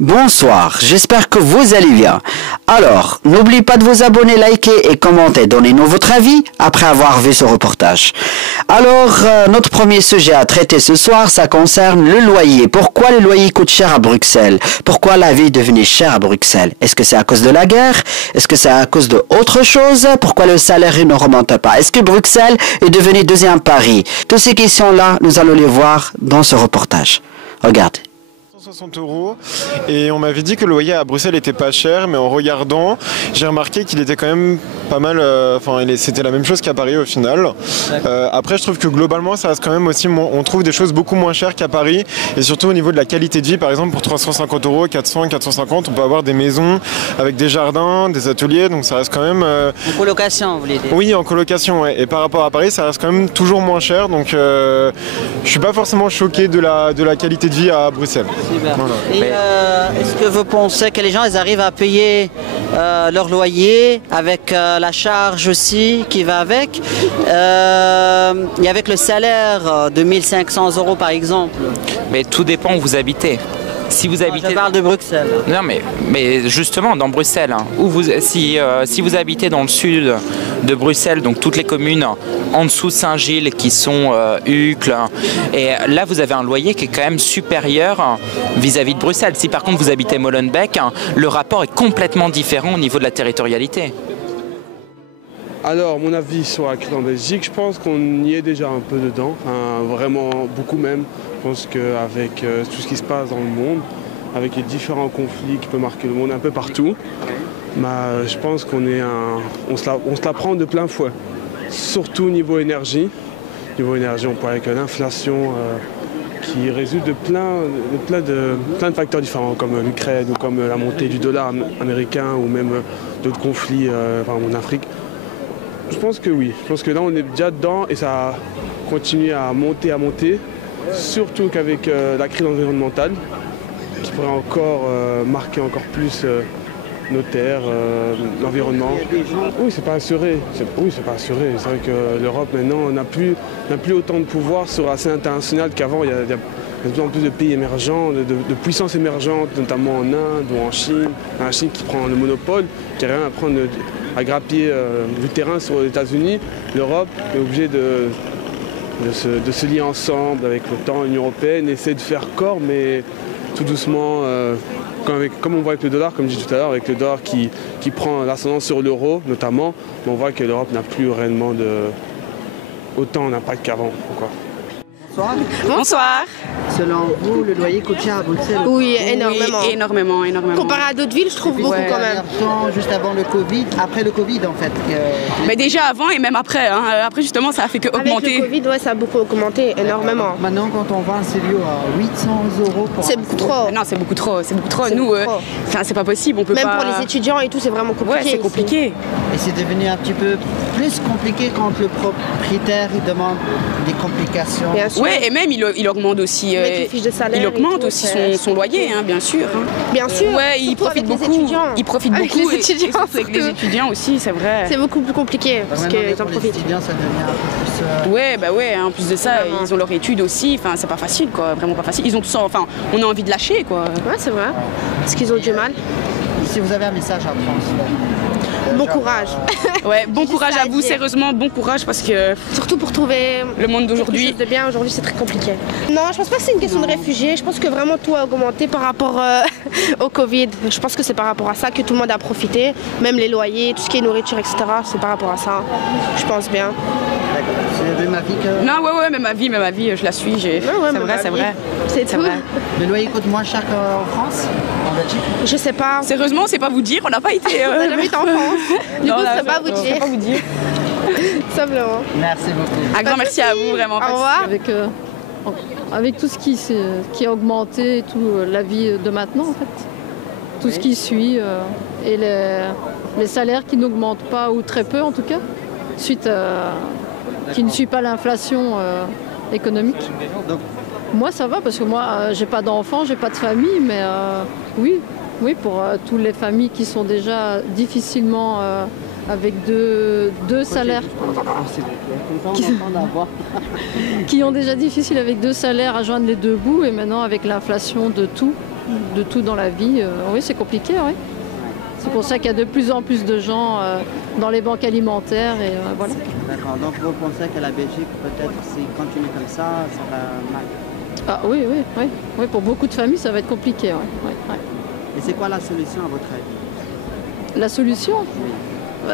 Bonsoir, j'espère que vous allez bien. Alors, n'oubliez pas de vous abonner, liker et commenter. Donnez-nous votre avis après avoir vu ce reportage. Alors, notre premier sujet à traiter ce soir, ça concerne le loyer. Pourquoi le loyer coûte cher à Bruxelles? Pourquoi la vie est devenue chère à Bruxelles? Est-ce que c'est à cause de la guerre? Est-ce que c'est à cause d'autre chose? Pourquoi le salaire ne remonte pas? Est-ce que Bruxelles est devenue deuxième Paris? Toutes ces questions-là, nous allons les voir dans ce reportage. Regardez. 60 € et on m'avait dit que le loyer à Bruxelles était pas cher, mais en regardant j'ai remarqué qu'il était quand même pas mal, c'était la même chose qu'à Paris au final. Après je trouve que globalement ça reste quand même aussi, on trouve des choses beaucoup moins chères qu'à Paris, et surtout au niveau de la qualité de vie. Par exemple pour 350 €, 400, 450, on peut avoir des maisons avec des jardins, des ateliers, donc ça reste quand même... En colocation, vous voulez dire? Oui, en colocation, ouais. Et par rapport à Paris ça reste quand même toujours moins cher, donc je suis pas forcément choqué de la qualité de vie à Bruxelles. Voilà. Et est-ce que vous pensez que les gens ils arrivent à payer leur loyer avec la charge aussi qui va avec et avec le salaire de 1 500 € par exemple? Mais tout dépend où vous habitez. Si vous habitez... Je parle de Bruxelles. Non mais justement dans Bruxelles, hein, si vous habitez dans le sud de Bruxelles, donc toutes les communes en dessous de Saint-Gilles qui sont Uccle, et là vous avez un loyer qui est quand même supérieur vis-à-vis de Bruxelles. Si par contre vous habitez Molenbeek, le rapport est complètement différent au niveau de la territorialité. Alors, mon avis sur la crise en Belgique, je pense qu'on y est déjà un peu dedans, enfin, vraiment beaucoup même. Je pense qu'avec tout ce qui se passe dans le monde, avec les différents conflits qui peuvent marquer le monde un peu partout, je pense on se la prend de plein fouet. Surtout au niveau énergie. Niveau énergie, on parle avec l'inflation qui résulte de plein de facteurs différents, comme l'Ukraine ou comme la montée du dollar américain ou même d'autres conflits en Afrique. Je pense que oui, je pense que là on est déjà dedans et ça continue à monter, surtout qu'avec la crise environnementale qui pourrait encore marquer encore plus nos terres, l'environnement. Oui, c'est pas assuré. C'est pas assuré. C'est vrai que l'Europe maintenant n'a plus autant de pouvoir sur la scène internationale qu'avant. Il y a de plus en plus de pays émergents, de puissances émergentes, notamment en Inde ou en Chine. La Chine qui prend le monopole, qui a rien à grappiller du terrain sur les États-Unis. L'Europe est obligée de se lier ensemble avec l'OTAN, l'Union européenne, essayer de faire corps, mais tout doucement, comme on voit avec le dollar, comme je disais tout à l'heure, avec le dollar qui prend l'ascendant sur l'euro notamment, on voit que l'Europe n'a plus réellement autant d'impact qu'avant. Bonsoir. Bonsoir. Selon vous, le loyer coûte cher à Bruxelles? Oui, énormément. Oui, énormément. Comparé à d'autres villes, je trouve beaucoup quand même. Juste avant le Covid, après le Covid en fait. Mais déjà avant et même après. Hein. Après justement, ça a fait que augmenter. Avec le Covid, ça a beaucoup augmenté, énormément. Maintenant, quand on vend un studio à 800 € pour... C'est beaucoup trop. Non, c'est beaucoup trop. Nous, c'est pas possible. On peut même pas... pour les étudiants et tout, c'est vraiment compliqué. Ouais, c'est compliqué. Et c'est devenu un petit peu plus compliqué quand le propriétaire il demande des complications. Bien sûr. Ouais, et même il augmente aussi. Avec les fiches de salaire. Il augmente aussi son loyer, hein, bien sûr. Bien sûr. Ouais, il profite beaucoup. Il profite avec beaucoup. Les étudiants, avec les étudiants aussi, c'est vrai. C'est beaucoup plus compliqué parce qu'ils en profitent. Les étudiants, ça devient un peu plus... Ouais, en plus de ça, ils ont leur étude aussi. Enfin, c'est pas facile, quoi. Vraiment pas facile. Ils ont tout ça. Enfin, on a envie de lâcher, quoi. Ouais, c'est vrai. Parce qu'ils ont du mal. Si vous avez un message à France. Bon courage. Ouais, bon courage à vous, sérieusement, bon courage parce que... Surtout pour trouver le monde d'aujourd'hui. Quelque chose de bien, aujourd'hui c'est très compliqué. Non, je pense pas que c'est une question de réfugiés, je pense que vraiment tout a augmenté par rapport au Covid. Je pense que c'est par rapport à ça que tout le monde a profité, même les loyers, tout ce qui est nourriture, etc. C'est par rapport à ça, je pense bien. C'est ma vie que... Non, ouais, mais ma vie, je la suis, c'est vrai. C'est tout. Vrai. Le loyer coûte moins cher qu'en France, en Belgique? Je sais pas. Sérieusement, c'est pas vous dire, on n'a pas été... On n'a jamais été en France. Du coup, je sais pas vous dire. Simplement. Merci beaucoup. Un grand merci à vous, vraiment. Au revoir. Avec tout ce qui a augmenté, et tout, la vie de maintenant en fait. Tout ce qui suit et les salaires qui n'augmentent pas ou très peu en tout cas, qui ne suit pas l'inflation économique. Moi ça va parce que moi j'ai pas d'enfants, j'ai pas de famille, mais oui, pour toutes les familles qui sont déjà difficilement avec deux salaires, qui ont déjà difficile avec deux salaires à joindre les deux bouts, et maintenant avec l'inflation de tout, de tout dans la vie. Oui, c'est compliqué, oui. C'est pour ça qu'il y a de plus en plus de gens dans les banques alimentaires et voilà. D'accord, donc vous pensez que la Belgique, peut-être, s'il continue comme ça va mal? Ah oui, oui, oui, oui. Pour beaucoup de familles, ça va être compliqué, oui. Oui, oui. Et c'est quoi la solution à votre avis? La solution? Oui.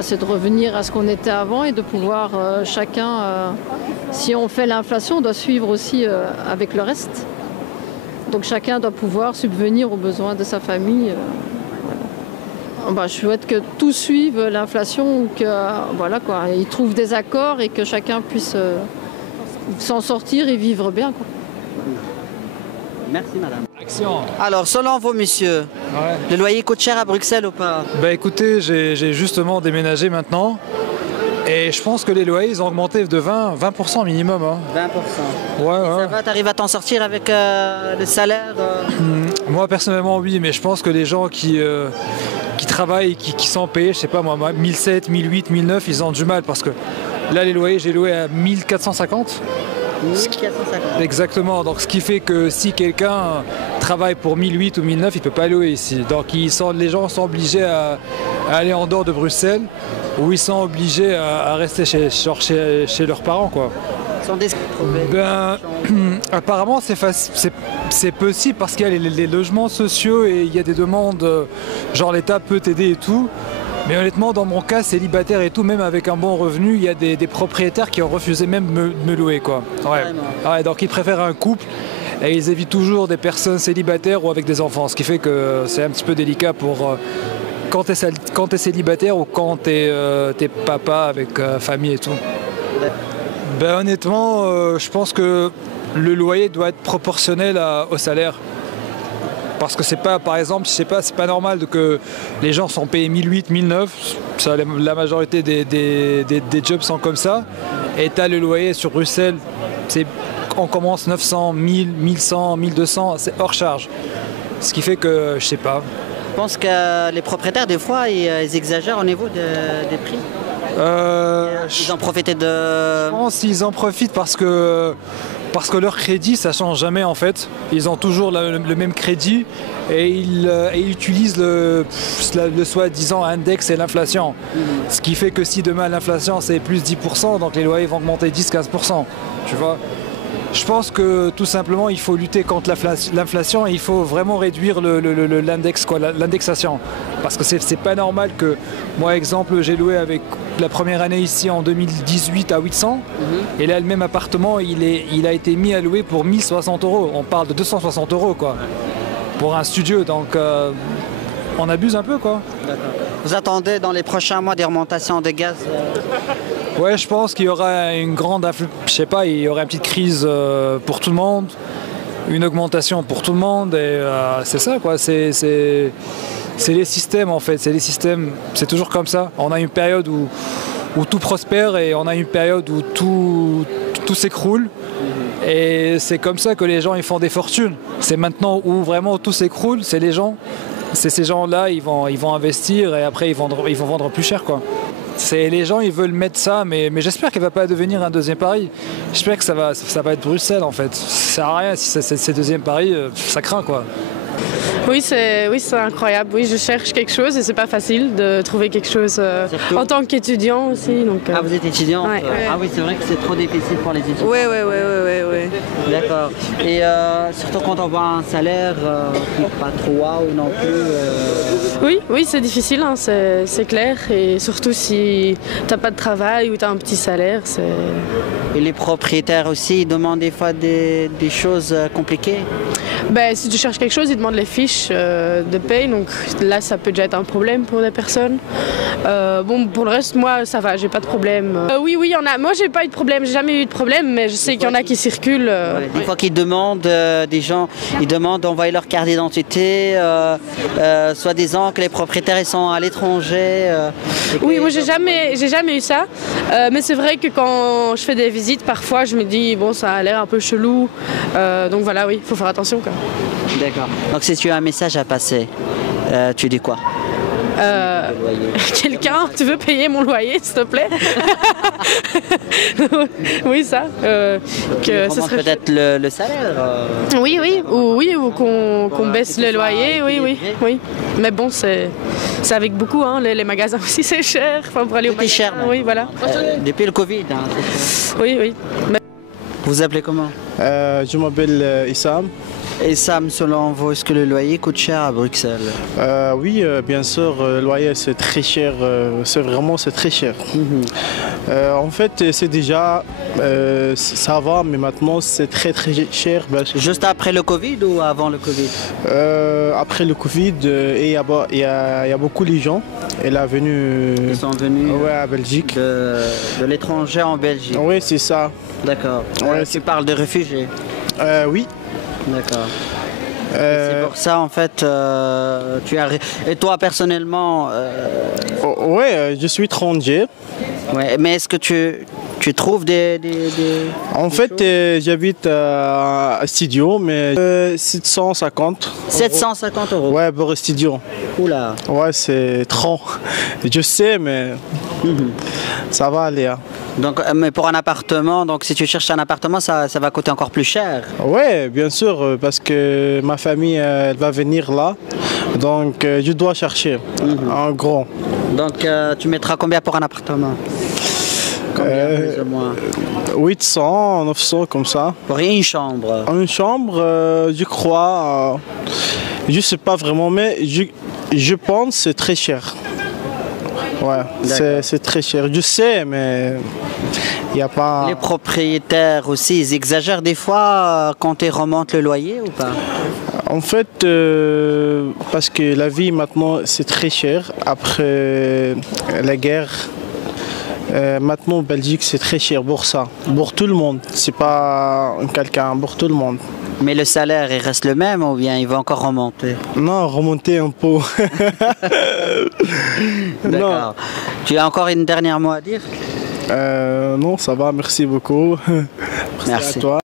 C'est de revenir à ce qu'on était avant et de pouvoir chacun, si on fait l'inflation, on doit suivre aussi avec le reste. Donc chacun doit pouvoir subvenir aux besoins de sa famille. Voilà. Je souhaite que tout suive l'inflation ou que voilà quoi, ils trouvent des accords et que chacun puisse s'en sortir et vivre bien, quoi. Merci madame. Alors, selon vous, monsieur, le loyer coûte cher à Bruxelles ou pas? Bah écoutez, j'ai justement déménagé maintenant et je pense que les loyers ils ont augmenté de 20% minimum. Hein. 20%. Ouais. Ça va, t'arrives à t'en sortir avec le salaire Moi personnellement oui, mais je pense que les gens qui travaillent, qui sont payés, je sais pas moi, 1007, 1008, 1009, ils ont du mal parce que là les loyers, j'ai loué à 1450. 1450. Exactement, donc ce qui fait que si quelqu'un travaille pour 1008 ou 1009, il ne peut pas louer ici. Donc les gens sont obligés à aller en dehors de Bruxelles ou ils sont obligés à rester chez leurs parents, quoi. Sont des apparemment c'est possible parce qu'il y a les logements sociaux et il y a des demandes, genre l'État peut t'aider et tout. Mais honnêtement, dans mon cas, célibataire et tout, même avec un bon revenu, il y a des propriétaires qui ont refusé même de me louer, quoi. Ouais, donc ils préfèrent un couple et ils évitent toujours des personnes célibataires ou avec des enfants. Ce qui fait que c'est un petit peu délicat pour quand tu es célibataire ou quand tu es papa avec famille et tout. Ben, honnêtement, je pense que le loyer doit être proportionnel au salaire. Parce que c'est pas, par exemple, je sais pas, c'est pas normal que les gens sont payés 1008, 1009. Ça, la majorité des jobs sont comme ça. Et tu as le loyer sur Bruxelles, on commence 900, 1000, 1100, 1200, c'est hors charge. Ce qui fait que, je sais pas. Je pense que les propriétaires, des fois, ils exagèrent au niveau des prix. Ils en profitent de... Je pense qu'ils en profitent parce que leur crédit, ça change jamais en fait. Ils ont toujours le même crédit et ils utilisent le soi-disant index et l'inflation. Ce qui fait que si demain l'inflation c'est plus 10%, donc les loyers vont augmenter 10-15%. Tu vois ? Je pense que tout simplement il faut lutter contre l'inflation et il faut vraiment réduire l'index, l'indexation. Parce que c'est pas normal que, moi exemple, j'ai loué avec la première année ici en 2018 à 800 et là le même appartement il a été mis à louer pour 1060 €. On parle de 260 € quoi, pour un studio, donc on abuse un peu quoi. D'accord. Vous attendez dans les prochains mois des remontations de gaz Ouais, je pense qu'il y aura une grande, je sais pas, il y aura une petite crise pour tout le monde, une augmentation pour tout le monde et c'est ça quoi, c'est les systèmes en fait, c'est les systèmes, c'est toujours comme ça. On a une période où tout prospère et on a une période où tout s'écroule et c'est comme ça que les gens ils font des fortunes. C'est maintenant où vraiment tout s'écroule, c'est les gens. C'est ces gens-là, ils vont investir et après ils vont vendre plus cher quoi. Les gens ils veulent mettre ça, mais j'espère qu'elle va pas devenir un deuxième Paris. J'espère que ça va être Bruxelles en fait. Ça sert à rien si c'est deuxième Paris, ça craint quoi. Oui, c'est incroyable. Oui, je cherche quelque chose et c'est pas facile de trouver quelque chose en tant qu'étudiant aussi. Donc, Ah, vous êtes étudiante ouais. Ah oui, c'est vrai que c'est trop difficile pour les étudiants. Oui. D'accord. Et surtout quand on voit un salaire qui n'est pas trop waouh non plus. Oui, c'est difficile, hein, c'est clair. Et surtout si t'as pas de travail ou t'as un petit salaire, c'est... Et les propriétaires aussi, ils demandent des fois des choses compliquées. Ben, si tu cherches quelque chose, ils demandent les fiches de paye, donc là ça peut déjà être un problème pour des personnes. Bon, pour le reste, moi ça va, j'ai pas de problème. Oui, il y en a. Moi j'ai pas eu de problème, j'ai jamais eu de problème, mais je sais qu'il y en a qui circulent. Des fois qu'ils demandent, des gens, ils demandent d'envoyer leur carte d'identité, soit disant que les propriétaires ils sont à l'étranger. Oui, moi j'ai jamais eu ça, mais c'est vrai que quand je fais des visites, parfois je me dis bon ça a l'air un peu chelou, donc voilà, oui, il faut faire attention quoi. D'accord. Donc si tu as un message à passer, tu dis quoi? Quelqu'un, tu veux payer mon loyer, s'il te plaît? Oui, ça. Que ce serait peut-être le salaire. Oui, ou qu'on baisse le loyer, oui. Mais bon, c'est avec beaucoup, hein. Les magasins aussi, c'est cher. Enfin, pour aller au magasin, cher, oui, voilà. Depuis le Covid. Hein, oui. Mais... Vous appelez comment? Je m'appelle Issam. Et Sam, selon vous, est-ce que le loyer coûte cher à Bruxelles? Oui, bien sûr, le loyer c'est très cher, c'est très cher. En fait, c'est déjà, ça va, mais maintenant c'est très cher. Juste après le Covid ou avant le Covid? Après le Covid, il y a beaucoup de gens. Ils sont venus à Belgique. De l'étranger en Belgique? Oui, c'est ça. D'accord. Tu parles de réfugiés? Oui. D'accord. C'est pour ça, en fait, Et toi, personnellement Oui, je suis étranger. Ouais, mais est-ce que tu trouves des En fait, j'habite à studio, mais 750 €. 750 €? Ouais, pour le studio. Oula. Ouais, c'est trop. Je sais, mais ça va aller. Hein. Donc, mais pour un appartement, donc si tu cherches un appartement, ça va coûter encore plus cher. Ouais, bien sûr, parce que ma famille, elle va venir là. Donc, je dois chercher un grand. Donc, tu mettras combien pour un appartement? Combien, plus ou moins? 800, 900, comme ça. Pour une chambre? Une chambre, je crois, je sais pas vraiment, mais je pense que c'est très cher. Ouais, c'est très cher. Je sais, mais il n'y a pas... Les propriétaires aussi, ils exagèrent des fois quand ils remontent le loyer ou pas? En fait, parce que la vie maintenant, c'est très cher. Après la guerre, maintenant en Belgique, c'est très cher pour ça. Pour tout le monde. C'est pas quelqu'un, pour tout le monde. Mais le salaire, il reste le même ou bien il va encore remonter? Non, remonter un peu. D'accord. Tu as encore une dernière mot à dire? Non, ça va, merci beaucoup. Merci. À toi.